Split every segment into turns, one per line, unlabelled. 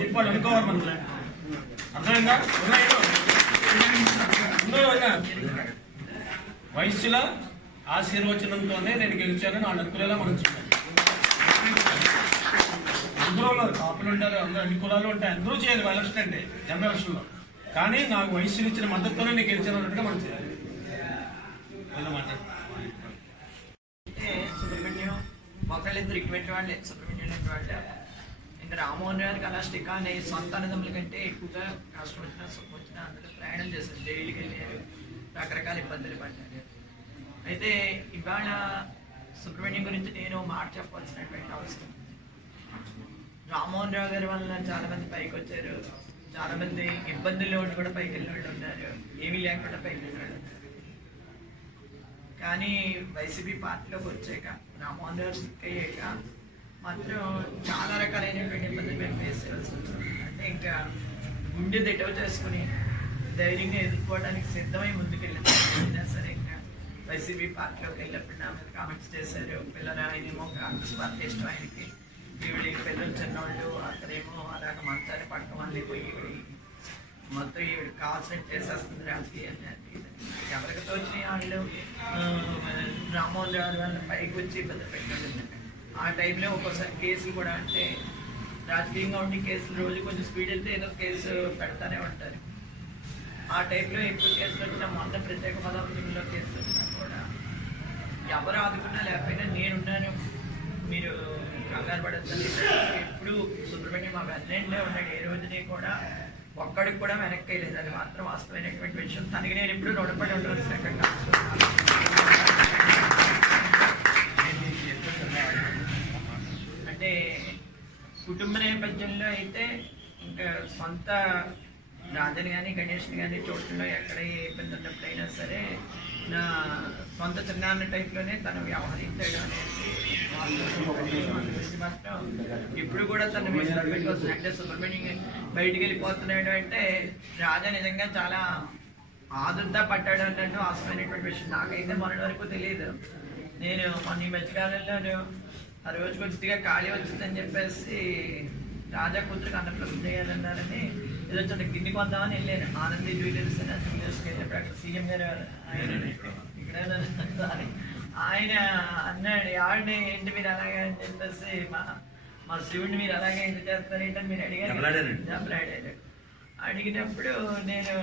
చెప్పి అనుకోవాలి మనం అర్థమైందా? ఉన్నాయో? ఆశీర్వచనంతోనే నేను గెలిచానని వాళ్ళు అనుకునేలా మనం చూడాలి అందరూ కాపులు ఉంటారు అందరూ అన్ని కులాలు ఉంటాయి. అందరూ చేయాలి ఎలక్షన్ అంటే జనరల్ ఎలక్షన్లో కానీ నాకు వయసులు ఇచ్చిన మద్దతుతోనే నేను గెలిచాను అన్నట్టుగా మనం చేయాలి.
సుబ్రహ్మణ్యం ఒకళ్ళిద్దరు ఇటువంటి వాళ్ళే సుబ్రహ్మణ్యం వాళ్ళే. ఇంకా రామ్మోహన్ గారికి అలా అనే సొంత అన్నదమ్ముల కంటే ఎక్కువగా కష్టం వచ్చినా సుఖం వచ్చినా అందరూ ప్రయాణం చేశారు. జైలుకి వెళ్ళారు. రకరకాల ఇబ్బందులు పడ్డారు. అయితే ఇవాళ సుబ్రహ్మణ్యం గురించి నేను మాట చెప్పాల్సినటువంటి అవసరం. ఉంది. రామ్మోహన్ రావు గారి వల్ల చాలా మంది పైకి వచ్చారు. చాలా మంది ఇబ్బందుల్లో ఉండి కూడా పైకి వెళ్ళిన వాళ్ళు ఉన్నారు. ఏమీ లేకుండా పైకి వెళ్ళిన వాళ్ళు ఉన్నారు. కానీ వైసీపీ పార్టీలోకి వచ్చాక రామ్మోహన్ రావు సిక్ అయ్యాక మాత్రం చాలా రకాలైనటువంటి ఇబ్బందులు మేము ఫేస్ చేయాల్సి వచ్చింది అంటే ఇంకా గుండె దిటవ చేసుకుని ధైర్యంగా ఎదుర్కోవడానికి సిద్ధమై ముందుకెళ్ళినా సరే ఇంకా వైసీపీ పార్టీలోకి వెళ్ళినప్పుడు నా మీద కామెంట్స్ చేశారు. పిల్లలు ఆయనేమో కాంగ్రెస్ పార్టీ ఇష్టం ఆయనకి. ఈవిడ పిల్లలు చిన్నవాళ్ళు అక్కడేమో అలాగ మంచాన్ని పడటం వల్ల పోయి మొత్తం ఈవిడ సెట్ చేసేస్తుంది రాజకీయాన్ని ఎవరికి తోచిన వాళ్ళు? ఆ, రామ్మోహన్ వాళ్ళ పైకి వచ్చి ఇబ్బంది పెట్టాడు ఆ టైంలో ఒక్కోసారి కేసులు కూడా అంటే రాజకీయంగా ఉండి కేసులు రోజు కొంచెం స్పీడ్ వెళ్తే ఏదో కేసు పెడతానే ఉంటారు. ఆ టైంలో ఎప్పుడు కేసులు వచ్చినా మొన్న ప్రత్యేక పదార్థంలో కేసు వచ్చినా కూడా ఎవరు ఆదుకున్నా లేకపోయినా నేనున్నాను. మీరు కంగారు పడద్దని ఎప్పుడు సుబ్రహ్మణ్యం మా వెన్నెండే ఉన్నాడు. ఏ రోజునే కూడా ఒక్కడికి కూడా వెనక్కి వెళ్ళేది అది మాత్రం వాస్తవమైనటువంటి విషయం. తనకి నేను ఎప్పుడు రుణపడి ఉండవలసిన కుటుంబ నేపథ్యంలో అయితే ఇంకా సొంత కానీ గణేష్ని కానీ చూడటంలో ఎక్కడ ఏ ఇబ్బంది ఉన్నప్పుడైనా సరే నా సొంత చిన్నాన్న టైప్లోనే తను వ్యవహరించడం అనేది మాత్రం ఇప్పుడు కూడా తను మీద పెట్టుకోవచ్చు అంటే సుబ్రహ్మణ్యం బయటికి వెళ్ళిపోతున్నాడు అంటే రాజా నిజంగా చాలా ఆదుర్దా పట్టాడు అన్నట్టు అవసరమైనటువంటి విషయం. నాకైతే మొన్నటి వరకు తెలియదు. నేను మొన్న ఈ మధ్యకాలంలో ఆ రోజు కొద్దిగా ఖాళీ వచ్చిందని చెప్పేసి రాజా కూతురికి అన్నప్రసం చేయాలన్నారని ఏదో చిన్న గిన్నె కొందామని వెళ్ళాను ఆనంది జ్యువెలర్స్ అని జ్యువెలర్స్కి వెళ్ళినప్పుడు అక్కడ సీఎం గారు ఆయన ఇక్కడ ఆయన అన్నాడు ఆవిడ ఏంటి మీరు అలాగే అని చెప్పేసి మా మా శివుడిని మీరు అలాగే ఎందుకు చేస్తారు ఏంటని మీరు అడిగారు. అడిగినప్పుడు నేను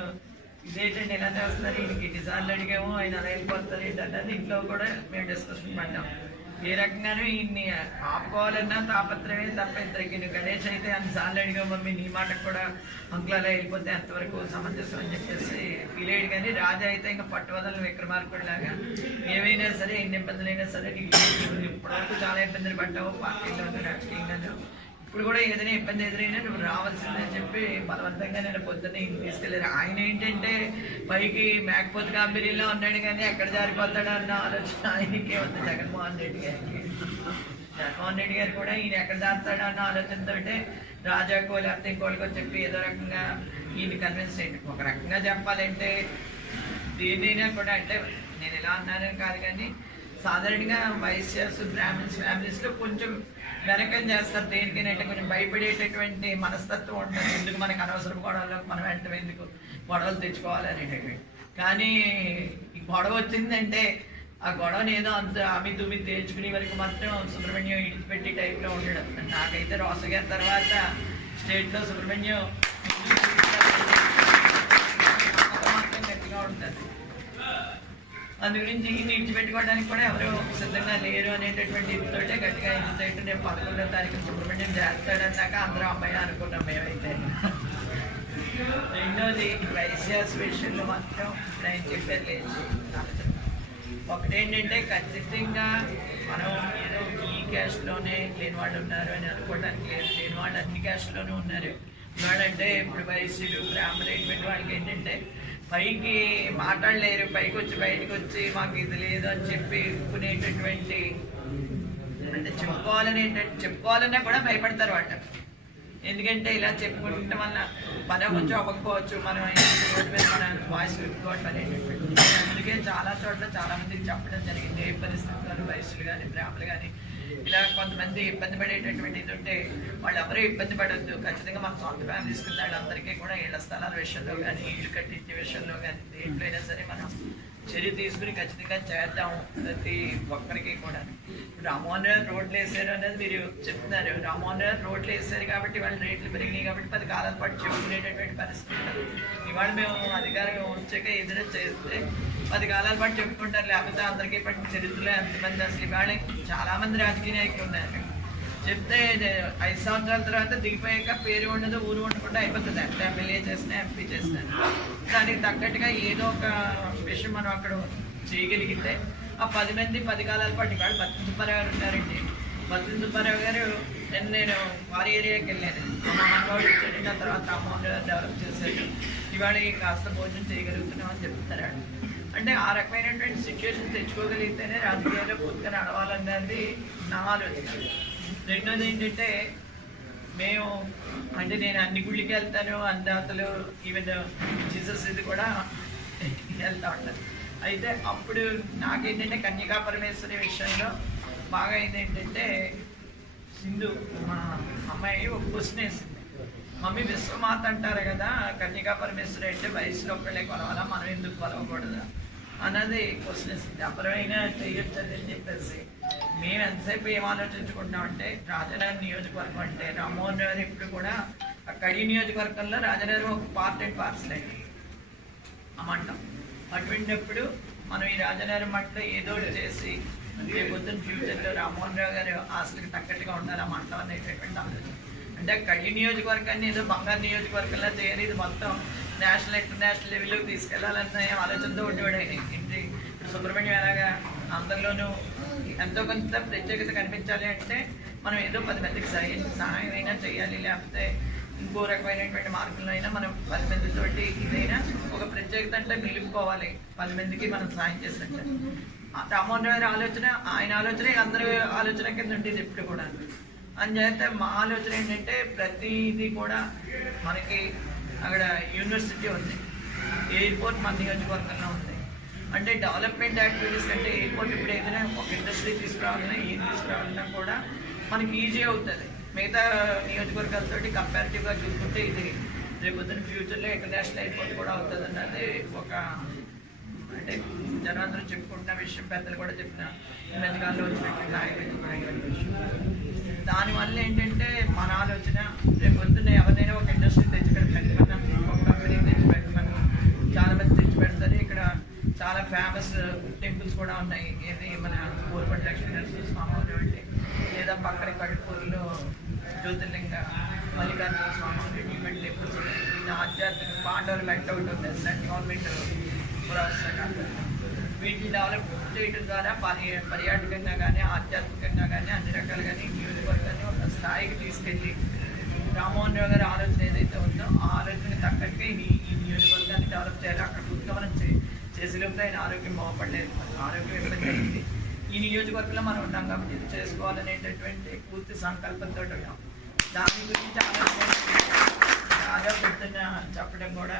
ఇదేంటండి ఎలా చేస్తున్నారు ఈయనకి ఎన్నిసార్లు అడిగాము ఆయన అలా వెళ్ళిపోతారు ఏంటన్నది ఇంట్లో కూడా మేము డిస్కషన్ పడ్డాం. ఏ రకంగానూ ఈయన్ని ఆపుకోవాలన్నా తాపత్రమే తప్ప ఇద్దరికి నువ్వు గణేష్ అయితే అంత సాలడిగా మమ్మీ నీ మాటకు కూడా అంకులు వెళ్ళిపోతే అంతవరకు సమంజసం అని చెప్పేసి ఫీల్ అయ్యాడు. కానీ రాజా అయితే ఇంకా పట్టువదలను విక్రమార్కుడు లాగా ఏమైనా సరే ఎన్ని ఇబ్బందులైనా సరే నీకు ఇప్పటివరకు చాలా ఇబ్బందులు పడ్డావు. పార్టీలోనూ రాజకీయంగాను ఇప్పుడు కూడా ఏదైనా ఇబ్బంది ఎదురైనా నువ్వు రావాల్సిందని చెప్పి బలవంతంగా నేను పొద్దున్న ఇంటికి తీసుకెళ్ళారు ఆయన ఏంటంటే పైకి మేకపోతు కంపెనీలో ఉన్నాడు కానీ ఎక్కడ జారిపోతాడు అన్న ఆలోచన ఆయనకే ఉంది. జగన్మోహన్ రెడ్డి గారికి. జగన్మోహన్ రెడ్డి గారు కూడా ఈయన ఎక్కడ దాస్తాడు అన్న ఆలోచనతో రాజాకో లేకపోతే ఇంకోళ్ళకో చెప్పి ఏదో రకంగా ఈయన కన్విన్స్ అయ్యింది ఒక రకంగా చెప్పాలంటే దేనైనా కూడా అంటే నేను ఇలా అన్నానని కాదు కానీ సాధారణంగా వైశ్యాస్ బ్రాహ్మిన్స్ ఫ్యామిలీస్లో కొంచెం వెనకం చేస్తారు. దేనికైనా కొంచెం భయపడేటటువంటి మనస్తత్వం ఉంటుంది. ఎందుకు మనకు అనవసరం గొడవలకు మనం వెంటనే ఎందుకు గొడవలు తెచ్చుకోవాలి కానీ ఈ గొడవ వచ్చిందంటే ఆ గొడవని ఏదో అంత అమి తుమి తేల్చుకునే వరకు మాత్రం సుబ్రహ్మణ్యం ఇడిచిపెట్టి టైప్లో ఉండడం. నాకైతే రోసగారి తర్వాత స్టేట్లో సుబ్రహ్మణ్యం మాత్రం గట్టిగా ఉంటుంది అందు గురించి ఈయన ఇడిచిపెట్టుకోవడానికి కూడా ఎవరు సిద్ధంగా లేరు అనేటటువంటి ఇదితోటే గట్టిగా ఇంతైతే నేను పదకొండో తారీఖు సుబ్రహ్మణ్యం చేస్తాడన్నాక అందరూ అమ్మాయి అనుకున్నాం మేమైతే. రెండోది వైశ్యాస్ విషయంలో మాత్రం ఇప్పుడు ఆయన చెప్పారు లేదు. ఒకటేంటంటే ఖచ్చితంగా మనం ఏదో ఈ క్యాస్ట్లోనే లేని వాళ్ళు ఉన్నారు అని అనుకోవడానికి లేదు. లేని వాళ్ళు అన్ని క్యాస్ట్లోనే ఉన్నారు. ఉన్నాడంటే ఇప్పుడు వైశ్యులు బ్రాహ్మణ ఇటువంటి వాళ్ళకి ఏంటంటే పైకి మాట్లాడలేరు పైకి వచ్చి బయటకు వచ్చి మాకు ఇది లేదు అని చెప్పి కొనేటటువంటి అంటే చెప్పుకోవాలని ఏంటంటే చెప్పుకోవాలనే కూడా భయపడతారు వాట ఎందుకంటే ఇలా చెప్పుకుంటే వల్ల మనం కొంచెం అవ్వకపోవచ్చు మనం రోడ్డు మీద మన వాయిస్ విప్పుకోవటం అనేటటువంటి అందుకే చాలా చోట్ల చాలా మందికి చెప్పడం జరిగింది. ఏ పరిస్థితుల్లో వయసులు కానీ ప్రేమలు కానీ ఇలా కొంతమంది ఇబ్బంది పడేటటువంటి ఇది ఉంటే వాళ్ళు ఎవరూ ఇబ్బంది పడద్దు. ఖచ్చితంగా మన సొంత ఫ్యామిలీస్ కింద వాళ్ళందరికీ కూడా ఇళ్ళ స్థలాల విషయంలో కానీ ఇళ్ళు కట్టించే విషయంలో కానీ దేంట్లో అయినా సరే మనం చర్య తీసుకుని ఖచ్చితంగా చేద్దాం ప్రతి ఒక్కరికి కూడా. రామోహన్ రావు రోడ్లు వేసారు అనేది మీరు చెప్తున్నారు. రామోహన్ రావు రోడ్లు వేసారు కాబట్టి వాళ్ళు రేట్లు పెరిగినాయి కాబట్టి పది కాలాల పాటు చెప్పుకునేటటువంటి పరిస్థితి ఇవాళ మేము అధికారం వచ్చాక ఏదైనా చేస్తే పది కాలాల పాటు చెప్పుకుంటారు. లేకపోతే అందరికీ పట్టిన చరిత్రలో ఎంతమంది అసలు ఇవాళ చాలా మంది రాజకీయ నాయకులు ఉన్నారు. చెప్తే ఐదు సంవత్సరాల తర్వాత దిగిపోయాక పేరు ఉండదు ఊరు ఉండకుండా అయిపోతుంది. అంటే ఎమ్మెల్యే చేసిన ఎంపీ చేసిన దానికి తగ్గట్టుగా ఏదో ఒక విషయం మనం అక్కడ చేయగలిగితే ఆ పది మంది పది కాలాల పాటు ఇవాళ బత్తి సుబ్బారావు గారు ఉన్నారండి. బత్తి సుబ్బారావు గారు నిన్న నేను వారి ఏరియాకి వెళ్ళాను. మహానుభావుడు వచ్చాడు తర్వాత అమౌంట్ డెవలప్ చేశారు. ఇవాళ కాస్త భోజనం చేయగలుగుతున్నాం అని చెప్తారు అంటే ఆ రకమైనటువంటి సిచ్యువేషన్ తెచ్చుకోగలిగితేనే రాజకీయాల్లో పూర్తిగా నడవాలన్నది నా ఆలోచన. రెండోది ఏంటంటే మేము అంటే నేను అన్ని గుళ్ళకి వెళ్తాను అందాతలు ఈవెన్ జీసస్ ఇది కూడా వెళ్తా ఉంటాను అయితే అప్పుడు నాకేంటంటే కన్యకా పరమేశ్వరి విషయంలో బాగా ఏంటంటే సింధు మా అమ్మాయి ఒక క్వశ్చన్ వేసింది. మమ్మీ విశ్వమాత అంటారు కదా కన్యకా పరమేశ్వరి అంటే వయసులో ఒక్కళ్ళే కొలవాలా? మనం ఎందుకు కొలవకూడదు? అన్నది క్వశ్చన్ ఇస్తుంది. అపరమైన చేయొచ్చు అని చెప్పేసి. మేము ఎంతసేపు ఏం ఆలోచించుకుంటాం అంటే రాజనగర్ నియోజకవర్గం అంటే రామ్మోహన్ గారు ఇప్పుడు కూడా ఆ కడి నియోజకవర్గంలో రాజనగర్ ఒక పార్ట్ అండ్ పార్సల్ అయింది ఆ అటువంటిప్పుడు మనం ఈ రాజనగర్ మట్లో ఏదో ఒకటి చేసి రేపు పొద్దున్న ఫ్యూచర్లో రామ్మోహన్ రావు గారు ఆశలకు తగ్గట్టుగా ఉండాలి ఆ మంటం అనేటటువంటి ఆలోచన. అంటే కడి నియోజకవర్గాన్ని ఏదో బంగారు నియోజకవర్గంలో చేయాలి ఇది మొత్తం నేషనల్ ఇంటర్నేషనల్ లెవెల్లోకి తీసుకెళ్ళాలన్న ఆలోచనతో ఉండేవాడు ఆయన. ఏంటి? సుబ్రహ్మణ్యం ఎలాగా అందరిలోనూ ఎంతో కొంత ప్రత్యేకత కనిపించాలి అంటే మనం ఏదో పది మందికి సహాయం సహాయం అయినా చేయాలి. లేకపోతే ఇంకో రకమైనటువంటి మార్గంలో అయినా మనం పది మందితోటి ఇదైనా ఒక ప్రత్యేకత అంటే నిలుపుకోవాలి. పది మందికి మనం సహాయం చేసినట్టు ఆ రామ్మోహన్ గారి ఆలోచన ఆయన ఆలోచన అందరి ఆలోచన కింద ఉండేది ఎప్పుడు కూడా అందుచేత మా ఆలోచన ఏంటంటే ప్రతిదీ కూడా మనకి అక్కడ యూనివర్సిటీ ఉంది. ఎయిర్పోర్ట్ మన నియోజకవర్గంలో ఉంది. అంటే డెవలప్మెంట్ యాక్టివిటీస్ కంటే ఎయిర్పోర్ట్ ఇప్పుడు ఏదైనా ఒక ఇండస్ట్రీ తీసుకురావాలన్నా ఏం తీసుకురావాలన్నా కూడా మనకి ఈజీ అవుతుంది. మిగతా నియోజకవర్గాలతో కంపారిటివ్గా చూసుకుంటే ఇది రేపు ఫ్యూచర్లో ఇంటర్నేషనల్ ఎయిర్పోర్ట్ కూడా అవుతుంది అన్నది ఒక అంటే జనాలందరూ చెప్పుకుంటున్న విషయం పెద్దలు కూడా చెప్పిన మధ్యకాలంలో వచ్చినటువంటి నాయకులు దానివల్ల ఏంటంటే మన ఆలోచన రేపు పొద్దున్న ఎవరినైనా ఒక ఇండస్ట్రీ తెచ్చి పెట్టండి మనం ఒక కంపెనీ తెచ్చి పెట్టమని చాలా మంది తెచ్చి పెడతారు ఇక్కడ చాలా ఫేమస్ టెంపుల్స్ కూడా ఉన్నాయి. ఏది మన ఊరుపట్టి లక్ష్మీ స్వామి అంటే లేదా పక్కన కడుపూరులో జ్యోతిర్లింగ మల్లికార్జున స్వామి ఇటువంటి టెంపుల్స్ ఉన్నాయి. ఆధ్యాత్మిక పాండవులు మెట్ట ఒకటి ఉంది గవర్నమెంట్ పురస్కారం వీటిని డెవలప్ చేయడం ద్వారా పర్య పర్యాటకంగా కానీ ఆధ్యాత్మికంగా కానీ అన్ని రకాలుగానే ఈ నియోజకవర్గాన్ని ఒక స్థాయికి తీసుకెళ్ళి రామ్మోహన్ రావు గారి ఆలోచన ఏదైతే ఉందో ఆ ఆలోచనకి తగ్గట్టుగా ఈ ఈ నియోజకవర్గాన్ని డెవలప్ చేయాలి. అక్కడ ఉద్గమనం చేయాలి. చే- చేసే లోపల ఆయన ఆరోగ్యం బాగుపడలేదు. ఆరోగ్యం ఇబ్బంది అయింది ఈ నియోజకవర్గంలో మనం ఉన్నాం కాబట్టి ఇది చేసుకోవాలనేటటువంటి పూర్తి సంకల్పంతో ఉన్నాం. దాని గురించి బాగా పొద్దున్న చెప్పడం కూడా.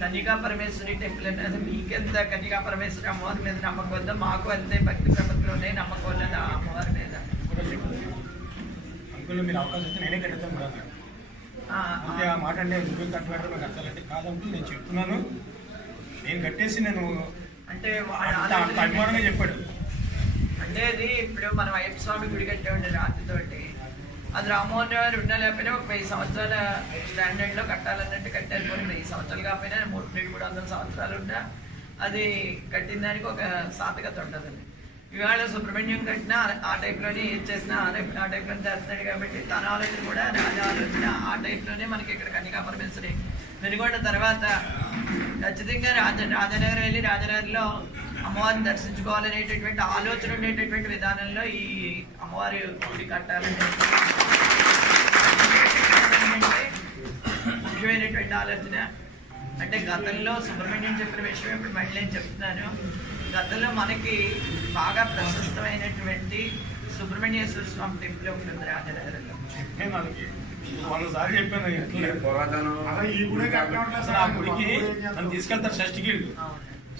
కన్యకా పరమేశ్వరి టెంపుల్ అనేది మీకెంత కన్యకా పరమేశ్వరి అమ్మవారి మీద నమ్మకం ఉందో మాకు అంతే భక్తి ప్రపత్రంలోనే నమ్మకం ఉన్నది ఆ అమ్మవారి మీద.
మీరు అవకాశం ఇస్తే నేనే కట్టుతాను మాట అంటే నువ్వు కట్టబెట్టడం నాకు కట్టాలంటే కాదు అంకుల్ నేను చెప్తున్నాను. నేను కట్టేసి నేను
అంటే
అభిమానంగా చెప్పాడు.
అంటే అది ఇప్పుడు మనం అయ్యప్ప స్వామి గుడి కట్టామండి రాతితోటి అది రామ్మోహన్ రావు గారు ఉన్నా లేకపోయినా ఒక వెయ్యి సంవత్సరాల స్టాండర్డ్లో కట్టాలన్నట్టు కట్టారు. కొన్ని వెయ్యి సంవత్సరాలు కాకపోయినా మూడు రెండు మూడు వందల సంవత్సరాలు ఉన్నా అది కట్టిన దానికి ఒక సార్థకత ఉంటుందండి. ఇవాళ సుబ్రహ్మణ్యం కట్టినా ఆ టైప్లోనే ఏది చేసినా ఆ టైప్ ఆ టైప్లోనే చేస్తున్నాడు కాబట్టి తన ఆలోచన కూడా రాజా ఆలోచన ఆ టైప్లోనే మనకి ఇక్కడ కన్నికా పరమేశ్వరి వెనుగొండ తర్వాత ఖచ్చితంగా రాజ రాజనగర్ వెళ్ళి రాజనగర్లో అమ్మవారిని దర్శించుకోవాలనేటటువంటి ఆలోచన ఉండేటటువంటి విధానంలో ఈ అమ్మవారి గుడి కట్టాలని ముఖ్యమైనటువంటి ఆలోచన. అంటే గతంలో సుబ్రహ్మణ్యం చెప్పిన విషయం ఇప్పుడు మళ్ళీ నేను చెప్తున్నాను. గతంలో మనకి బాగా ప్రశస్తమైనటువంటి సుబ్రహ్మణ్యేశ్వర స్వామి టెంపుల్ ఒకటి ఉంది రాజనగరంలో.
సార్లు చెప్పాను ఎట్లా
ఈ గుడే
అసలు ఆ గుడికి తీసుకెళ్తారు షష్టికి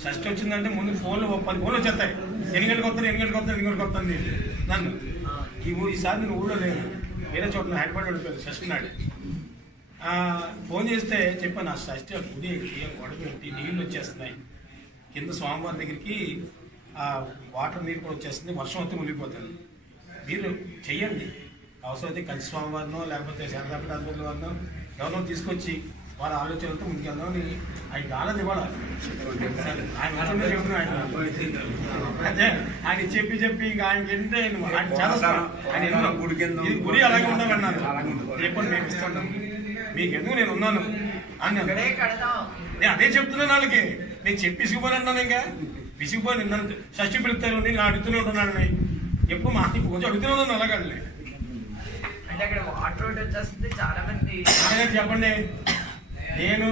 షష్టి వచ్చిందంటే ముందు ఫోన్లు పది ఫోన్లు వచ్చేస్తాయి. ఎన్ని గంటలకు వస్తారు ఎన్ని గంటలకు వస్తారు ఎన్ని గంటలకు వస్తుంది నన్ను. ఈ ఈసారి నేను ఊళ్ళో లేను. వేరే చోట హైదరాబాద్ వెళ్ళిపోయాను షష్ఠి నాడు. ఆ, ఫోన్ చేస్తే చెప్పాను ఆ షష్ఠి ఆ గుడి ఏం గొడవ ఏంటి? నీళ్ళు వచ్చేస్తున్నాయి. కింద స్వామివారి దగ్గరికి ఆ వాటర్ నీరు కూడా వచ్చేస్తుంది వర్షం వస్తే మునిగిపోతుంది. మీరు చెయ్యండి. అవసరమైతే కంచి స్వామివారినో లేకపోతే శారదాపీఠాధిపతుల వారినో ఎవరినో తీసుకొచ్చి వారి ఆలోచనలతో ముందుకెళ్దాం అని ఆయన రాలేదు ఇవాళ సరే, ఆయన వచ్చిందే చెప్తున్నాను ఆయన. అదే ఆయన చెప్పి చెప్పి ఇంకా ఆయనకి ఏంటంటే ఆయన ఇది గుడి అలాగే ఉండాలన్నారు. చెప్పండి మేము ఇస్తాం మీకు ఎందుకు నేను ఉన్నాను? అని నేను అదే చెప్తున్నాను వాళ్ళకి నేను చెప్పి విసిగిపోయి అన్నాను ఇంకా. విసిగిపోయి నిన్నాను షష్టి పిలుస్తారు నేను అడుగుతూనే ఉంటున్నాను. ఎప్పుడు మా ఇప్పుడు కొంచెం అడుగుతూనే ఉన్నాను అలాగండి
అంటే అక్కడ వాటర్ వచ్చేస్తుంది చాలా మంది
చెప్పండి. నేను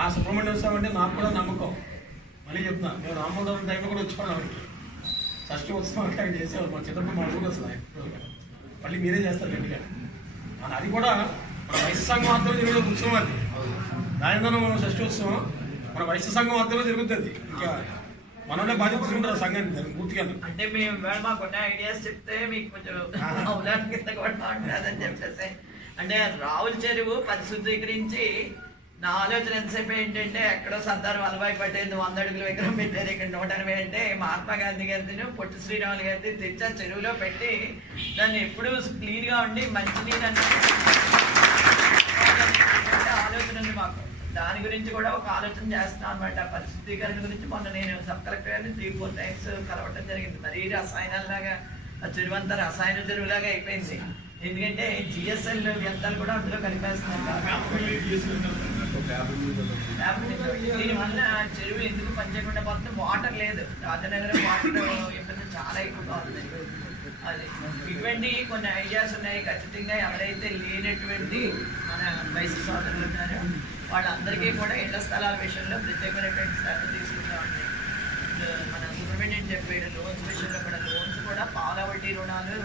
ఆ సుబ్రహ్మణ్య స్వామి అంటే నాకు కూడా నమ్మకం. మళ్ళీ చెప్తున్నా మేము రామోదరం టైంలో కూడా వచ్చేవాళ్ళం అక్కడికి. ఉత్సవం అంటే ఆయన చేసేవాళ్ళు మా చిన్నప్పుడు మా ఊరు వస్తున్నాయి మళ్ళీ మీరే చేస్తారు గట్టిగా. మన అది కూడా మన వయసు సంఘం ఆధ్వర్యంలో జరిగే ఉత్సవం అది. దానితో మనం షష్ఠోత్సవం ఉత్సవం మన వైశ్య సంఘం ఆధ్వర్యంలో జరుగుతుంది ఇంకా మనోడే బాధ్యత తీసుకుంటారు ఆ పూర్తిగా
అంటే మేము మేడం మాకు ఉన్న ఐడియాస్ చెప్తే మీకు కొంచెం అవడానికి కింద కూడా బాగుంటుందని చెప్పేసి. అంటే రావుల చెరువు పరిశుద్ధీకరించి నా ఆలోచన ఎంతసేపు ఏంటంటే ఎక్కడో సర్దార్ వల్లభాయ్ పటేల్ వంద అడుగులు విగ్రహం పెట్టారు ఇక్కడ నూట ఎనభై అంటే మహాత్మా గాంధీ గారిని పొట్టి శ్రీరాములు గారిని తెచ్చి ఆ చెరువులో పెట్టి దాన్ని ఎప్పుడూ క్లీన్గా ఉండి మంచినీరు అనేది ఆలోచన ఉంది మాకు. దాని గురించి కూడా ఒక ఆలోచన చేస్తున్నాం అనమాట పరిశుద్ధీకరణ గురించి మొన్న నేను సబ్ కలెక్టర్ గారిని త్రీ ఫోర్ టైమ్స్ కలవటం జరిగింది. మరీ రసాయనాలలాగా ఆ చెరువు అంతా రసాయన చెరువులాగా అయిపోయింది. ఎందుకంటే జిఎస్ఎల్ వ్యర్థాలు కూడా అందులో కలిపేస్తున్నారు. దీనివల్ల చెరువు ఎందుకు పనిచేయకుండా పోతుంది? వాటర్ లేదు. రాజనగరం వాటర్ ఇబ్బంది చాలా ఎక్కువగా ఉంది అది ఇటువంటి కొన్ని ఐడియాస్ ఉన్నాయి. ఖచ్చితంగా ఎవరైతే లేనటువంటి మన వయసు సోదరులు ఉన్నారో వాళ్ళందరికీ కూడా ఇళ్ళ స్థలాల విషయంలో ప్రత్యేకమైనటువంటి శ్రద్ధ తీసుకుంటామండి ఇప్పుడు మన సుబ్రహ్మణ్యం చెప్పాడు లోన్స్ విషయంలో కూడా లోన్స్ కూడా పాల వడ్డీ రుణాలు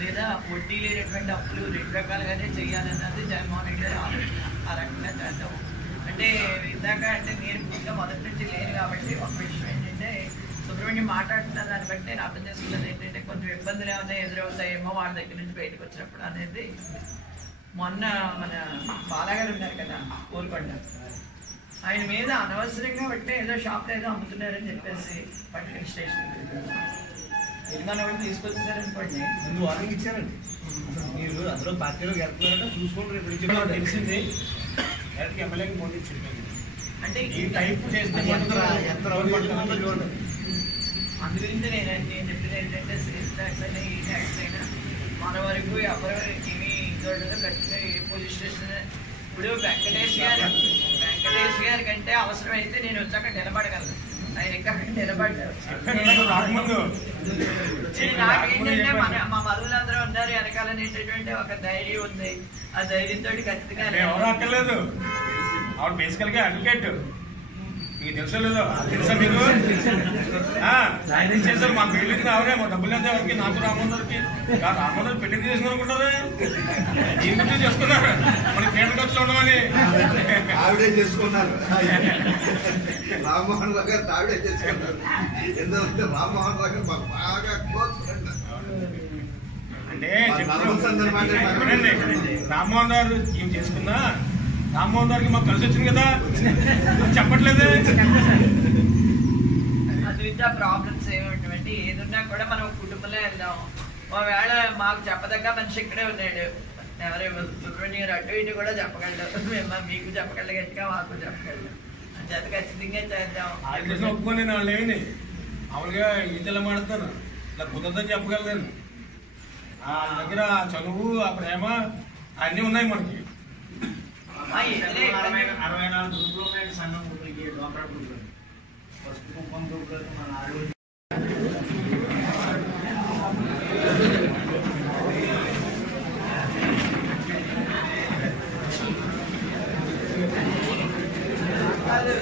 లేదా వడ్డీ లేనటువంటి అప్పులు రెండు రకాలుగానే చేయాలన్నది జగన్మోహన్ రెడ్డి గారు ఆలోచన. ఆ రకంగా చేద్దాం. అంటే ఇందాక అంటే నేను పూర్తిగా మొదటి నుంచి లేను కాబట్టి ఒక విషయం ఏంటంటే సుబ్రహ్మణ్యం మాట్లాడుతున్న దాన్ని బట్టి నేను అర్థం చేసుకున్నది ఏంటంటే కొంచెం ఇబ్బందులు ఏమైనా ఎదురవుతాయేమో వాళ్ళ దగ్గర నుంచి బయటకు వచ్చినప్పుడు అనేది మొన్న మన బాలాగారు ఉన్నారు కదా ఊరుకొండ. ఆయన మీద అనవసరంగా బట్టి ఏదో షాప్ ఏదో అమ్ముతున్నారని చెప్పేసి పట్టుకుని స్టేషన్ నిర్మాణం ఒకటి తీసుకొచ్చారనుకోండి
ముందు వార్నింగ్ ఇచ్చారండి. మీరు అందులో పార్టీలో వెళ్తున్నారంటే చూసుకోండి రేపు
తెలిసింది డైరెక్ట్ ఎమ్మెల్యేకి ఫోన్ ఇచ్చింది
అంటే
ఈ టైప్ చేస్తే
ఎంత ఎంత రౌండ్ పడుతుందో చూడండి.
అందు గురించి నేను నేను చెప్పేది ఏంటంటే సేల్స్ ట్యాక్స్ అయినా ఈ ట్యాక్స్ అయినా మన వరకు ఎవరు గట్టిగా ఏ పోలీస్ స్టేషన్. ఇప్పుడు వెంకటేష్ గారు వెంకటేష్ గారి కంటే అవసరమైతే నేను వచ్చాక నిలబడగలను. ఆయన ఇంకా నిలబడ్డారు.
నేను రాకముందు.
ఇది నాకేంటంటే మన మా మరువులందరూ ఉన్నారు. వెనకాల అనేటటువంటి ఒక ధైర్యం ఉంది. ఆ ధైర్యంతో ఖచ్చితంగా
బేసికల్గా అడ్వకేట్ మీకు తెలుసో లేదో? తెలుసా మీకు చేశారు? మా పెళ్ళికి ఆవిడే మా డబ్బులు ఎంత ఎవరికి? నాకు రామోదర్కి. రామోదర్ పెళ్ళి చేసిన అనుకుంటారా గురించి చేసుకున్నారు? మన కేంద్ర ఖర్చు చూడమని.
ఆవిడే చేసుకున్నారు. రామ్మోహన్ రావు గారు ఆవిడే చేసుకున్నారు. ఎందుకంటే రామ్మోహన్ రావు గారు మాకు బాగా క్లోజ్ ఫ్రెండ్
అంటే. రామ్మోహన్ గారు ఏం చేసుకున్నా? రామ్మోహన్ గారికి మాకు కలిసి వచ్చింది కదా? చెప్పట్లేదే?
అందువిధ ప్రాబ్లమ్స్ ఏమిటి ఏదున్నా కూడా మనం కుటుంబంలో వెళ్దాం. ఒకవేళ మాకు చెప్పదగ్గ మనిషి ఇక్కడే ఉన్నాడు. ఎవరు సుబ్రహ్మణ్యం అటు ఇటు కూడా చెప్పగలడు మేము మీకు చెప్పగలరు గట్టిగా మాకు చెప్పగలరు. అంచేత ఖచ్చితంగా చేద్దాం.
ఒప్పుకొని వాళ్ళు ఏమి మామూలుగా ఈతలు మాడుతాను ఇలా కుదరదని చెప్పగలను ఆ దగ్గర చదువు ఆ ప్రేమ అన్నీ ఉన్నాయి మనకి.
అరవై అరవై నాలుగు గ్రూపులు ఉన్నాయండి సంఘం గ్రూపులకి డోక్రా గ్రూపులు ఫస్ట్ కుప్పం గ్రూపులు మన ఆరు
కాదు.